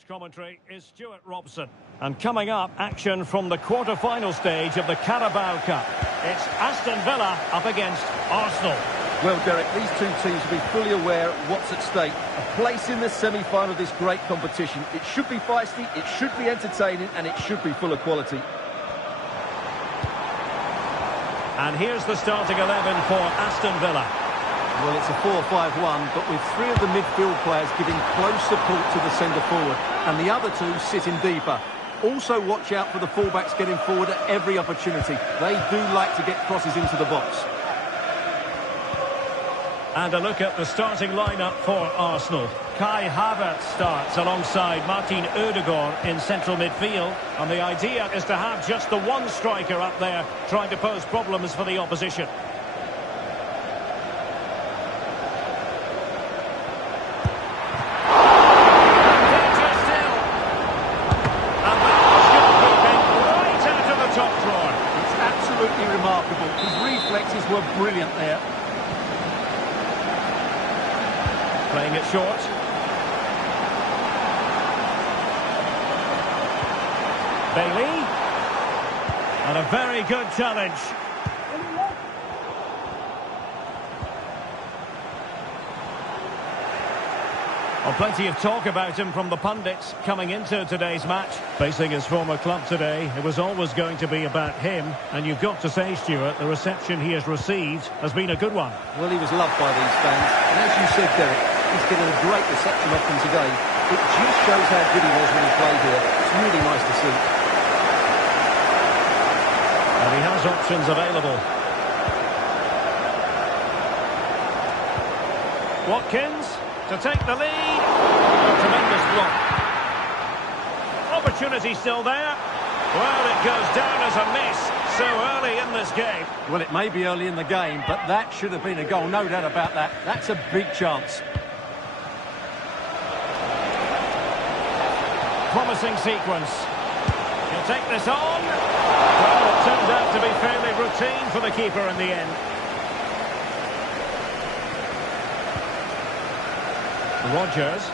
Match commentary is Stuart Robson. And coming up, action from the quarter-final stage of the Carabao Cup. It's Aston Villa up against Arsenal. Well, Derek, these two teams will be fully aware of what's at stake. A place in the semi-final of this great competition. It should be feisty, it should be entertaining, and it should be full of quality. And here's the starting 11 for Aston Villa. Well, it's a 4-5-1, but with three of the midfield players giving close support to the centre-forward, and the other two sitting deeper. Also watch out for the fullbacks getting forward at every opportunity. They do like to get crosses into the box. And a look at the starting lineup for Arsenal. Kai Havertz starts alongside Martin Ødegaard in central midfield. And the idea is to have just the one striker up there trying to pose problems for the opposition. Remarkable. His reflexes were brilliant there. Playing it short. Bailey. And a very good challenge. Well, plenty of talk about him from the pundits coming into today's match. Facing his former club today, it was always going to be about him. And you've got to say, Stuart, the reception he has received has been a good one. Well, he was loved by these fans. And as you said, Derek, he's getting a great reception off them today. It just shows how good he was when he played here. It's really nice to see. And he has options available. Watkins to take the lead. A tremendous block. Opportunity still there. Well, it goes down as a miss so early in this game. Well, it may be early in the game, but that should have been a goal, no doubt about that. That's a big chance. Promising sequence. He'll take this on. Well, it turned out to be fairly routine for the keeper in the end. Rodgers.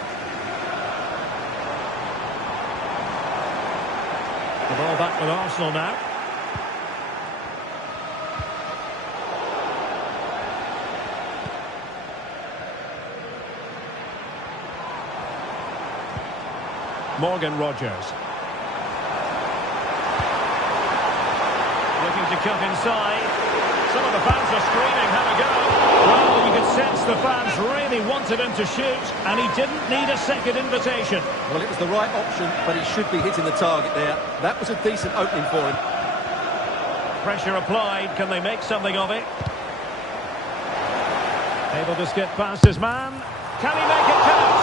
The ball back with Arsenal now. Morgan Rodgers. Looking to cut inside. Some of the fans are screaming, have a go. Well, you could sense the fans really wanted him to shoot, and he didn't need a second invitation. Well, it was the right option, but he should be hitting the target there. That was a decent opening for him. Pressure applied. Can they make something of it? Able to skip past his man. Can he make it count?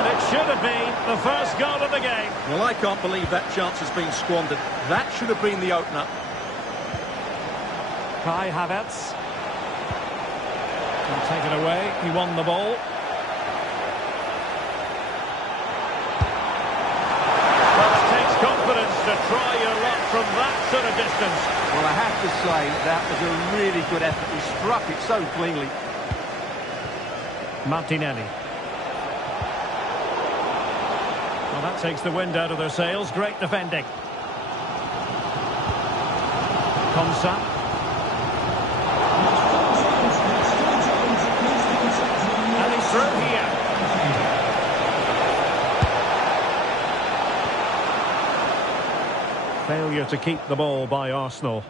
And it should have been the first goal of the game. Well, I can't believe that chance has been squandered. That should have been the opener. Kai Havertz. Can take it away. He won the ball. Well, it takes confidence to try your luck from that sort of distance. Well, I have to say, that was a really good effort. He struck it so cleanly. Martinelli. Well, that takes the wind out of their sails. Great defending. Konsa. And he's through here. Failure to keep the ball by Arsenal.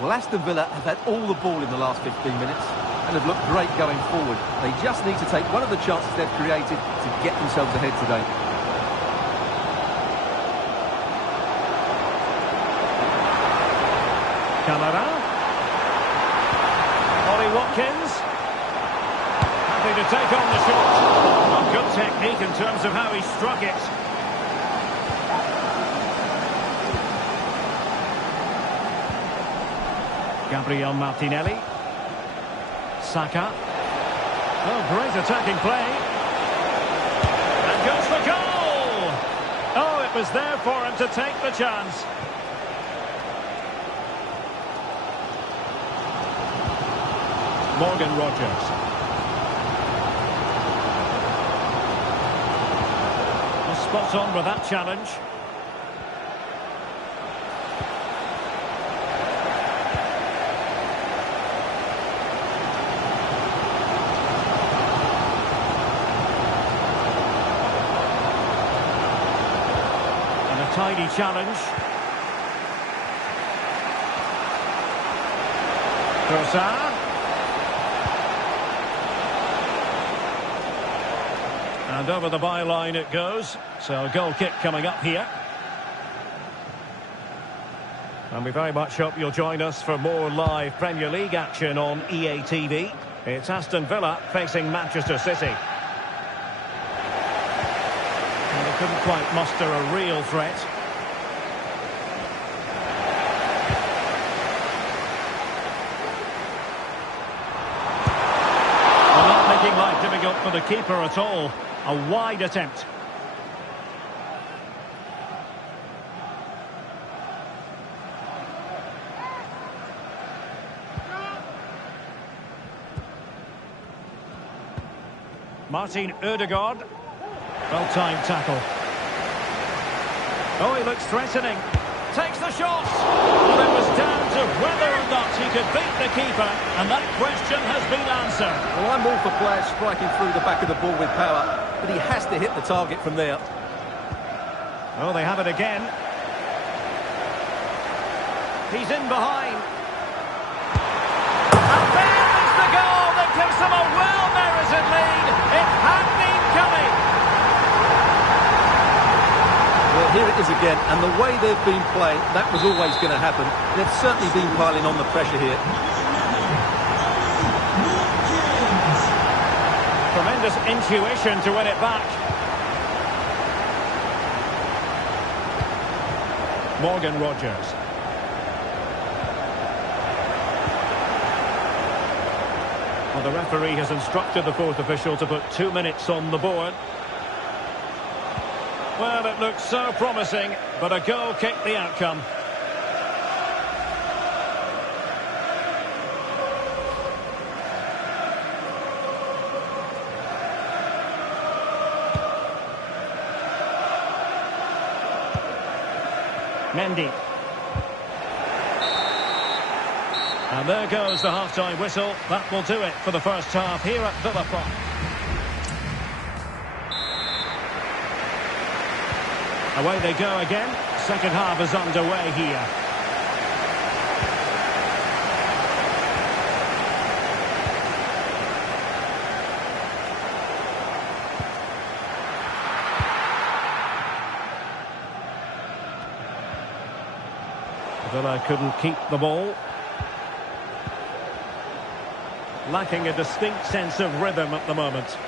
Well, Aston Villa have had all the ball in the last 15 minutes and have looked great going forward. They just need to take one of the chances they've created to get themselves ahead today. Camara. Ollie Watkins. Happy to take on the shot. Well, good technique in terms of how he struck it. Gabriel Martinelli. Saka. Oh, great attacking play. And goes for goal! Oh, it was there for him to take the chance. Morgan Rodgers. spot on with that challenge. And a tidy challenge. Trossard. And over the byline it goes. So a goal kick coming up here. And we very much hope you'll join us for more live Premier League action on EA TV. It's Aston Villa facing Manchester City. And they couldn't quite muster a real threat. They're not making life difficult for the keeper at all. A wide attempt. Martin Ødegaard. Well-timed tackle. Oh, he looks threatening. Takes the shot. Well, it was down to whether or not he could beat the keeper, and that question has been answered. Well, I'm all for players striking through the back of the ball with power, but he has to hit the target from there. Oh, they have it again. He's in behind. And there is the goal that gives them a well-merited lead. It had been coming. Well, here it is again, and the way they've been playing, that was always going to happen. They've certainly been piling on the pressure here. Tremendous intuition to win it back. Morgan Rogers. Well, the referee has instructed the fourth official to put 2 minutes on the board. Well, it looks so promising, but a goal kicked the outcome. Mendy. And there goes the half-time whistle. That will do it for the first half here at Villa Park. Away they go again. Second half is underway here. Villa couldn't keep the ball. Lacking a distinct sense of rhythm at the moment.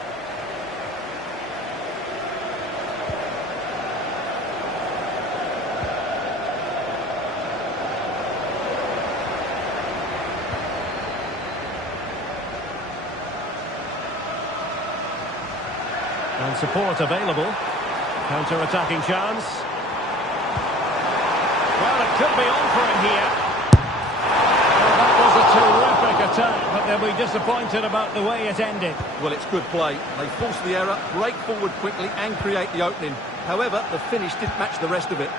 And support available. Counter-attacking chance. Well, it could be on for him here. Well, that was a terrific attack, but they'll be disappointed about the way it ended. Well, it's good play. They force the error, break forward quickly and create the opening. However, the finish didn't match the rest of it.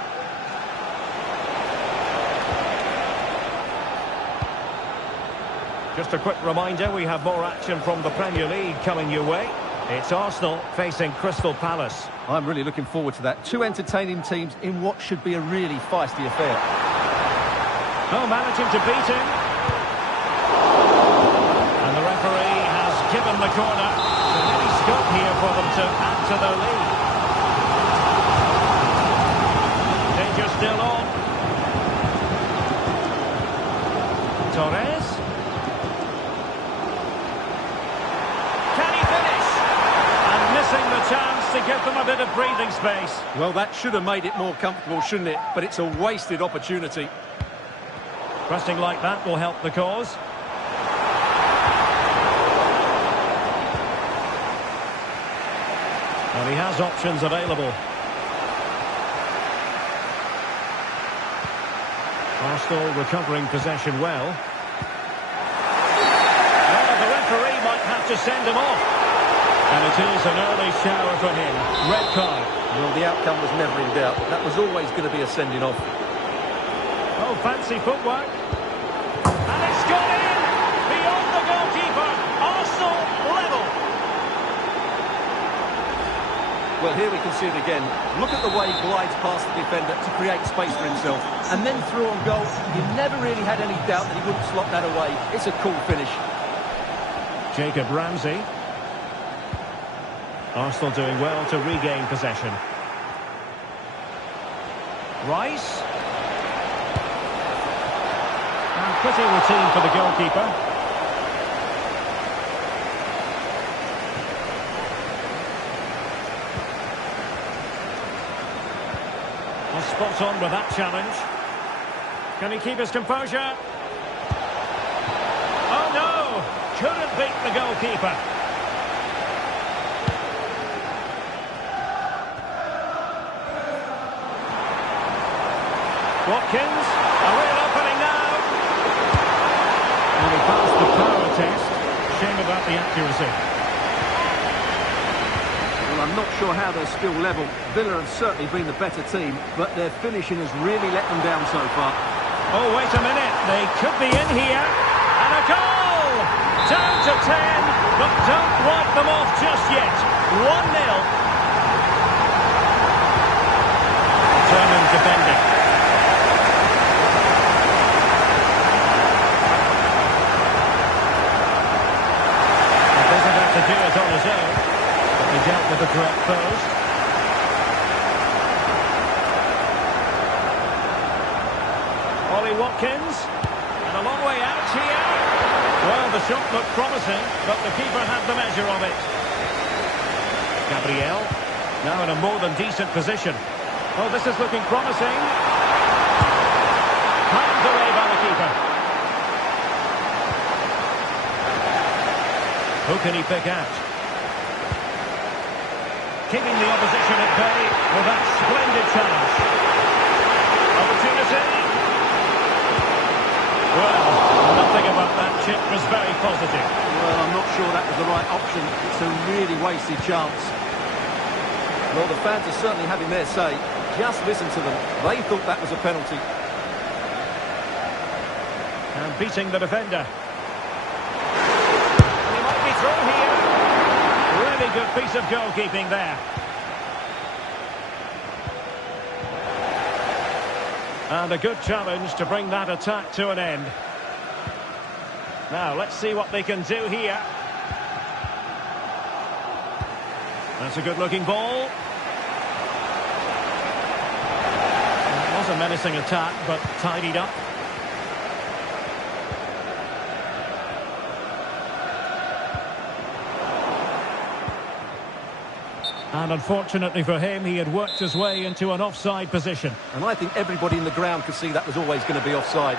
Just a quick reminder, we have more action from the Premier League coming your way. It's Arsenal facing Crystal Palace. I'm really looking forward to that. Two entertaining teams in what should be a really feisty affair. Oh, managing to beat him. And the referee has given the corner. There's really scope here for them to add to their lead. Danger still on. Torres. The chance to give them a bit of breathing space. Well, that should have made it more comfortable, shouldn't it? But it's a wasted opportunity. Pressing like that will help the cause. And he has options available. Arsenal recovering possession well. Oh, the referee might have to send him off. And it is an early shower for him. Red card. Well, the outcome was never in doubt. That was always going to be a sending off. Oh, fancy footwork. And it's gone in! Beyond the goalkeeper. Arsenal level. Well, here we can see it again. Look at the way he glides past the defender to create space for himself. And then through on goal. You never really had any doubt that he wouldn't slot that away. It's a cool finish. Jacob Ramsey. Arsenal doing well to regain possession. Rice. And pretty routine for the goalkeeper. Well, spot on with that challenge. Can he keep his composure? Oh no! Couldn't beat the goalkeeper. Watkins, a real opening now. And he passed the power test. Shame about the accuracy. Well, I'm not sure how they're still level. Villa have certainly been the better team, but their finishing has really let them down so far. Oh, wait a minute. They could be in here. And a goal! Down to 10, but don't write them off just yet. 1-0. Determined defending. To do it on his own, but he dealt with the direct post. Ollie Watkins, and a long way out here. Well, the shot looked promising, but the keeper had the measure of it. Gabriel, now in a more than decent position. Oh, this is looking promising. Hands away by the keeper. Who can he pick out? Keeping the opposition at bay with that splendid challenge. Opportunity. Well, nothing about that chip was very positive. Well, I'm not sure that was the right option. It's a really wasted chance. Well, the fans are certainly having their say. Just listen to them. They thought that was a penalty. And beating the defender. Through here. Really good piece of goalkeeping there. And a good challenge to bring that attack to an end. Now, let's see what they can do here. That's a good-looking ball. It was a menacing attack, but tidied up. And unfortunately for him, he had worked his way into an offside position. And I think everybody in the ground could see that was always going to be offside.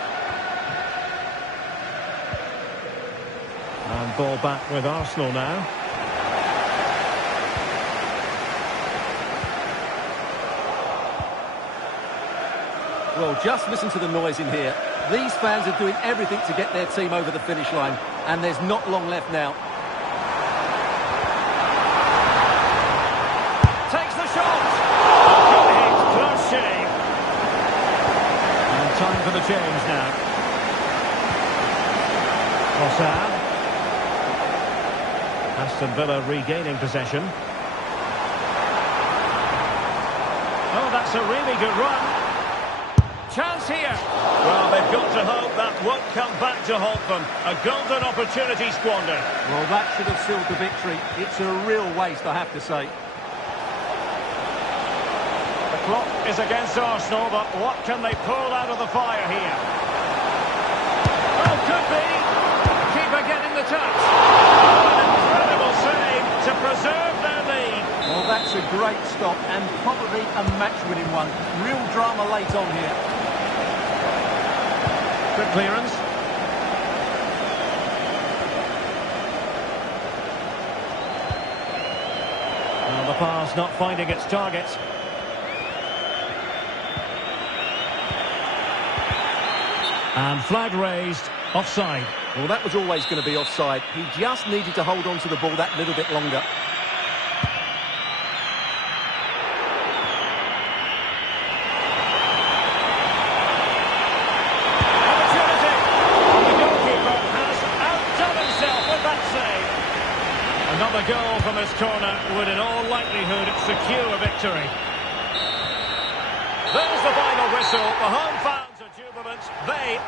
And ball back with Arsenal now. Well, just listen to the noise in here. These fans are doing everything to get their team over the finish line. And there's not long left now. Takes the shot. Good hit, close shave. And time for the change now. Trossard. Aston Villa regaining possession. Oh, that's a really good run. Chance here. Well, they've got to hope that won't come back to haunt them. A golden opportunity squandered. Well, that should have sealed the victory. It's a real waste, I have to say. The clock is against Arsenal, but what can they pull out of the fire here? Oh, could be. Keeper getting the touch. Oh, an incredible save to preserve their lead. Well, that's a great stop and probably a match-winning one. Real drama late on here. Good clearance. Well, the pass not finding its target. And flag raised, offside. Well, that was always going to be offside. He just needed to hold on to the ball that little bit longer. Another goal from this corner would in all likelihood secure a victory. There's the final whistle. The home fans are jubilant. They are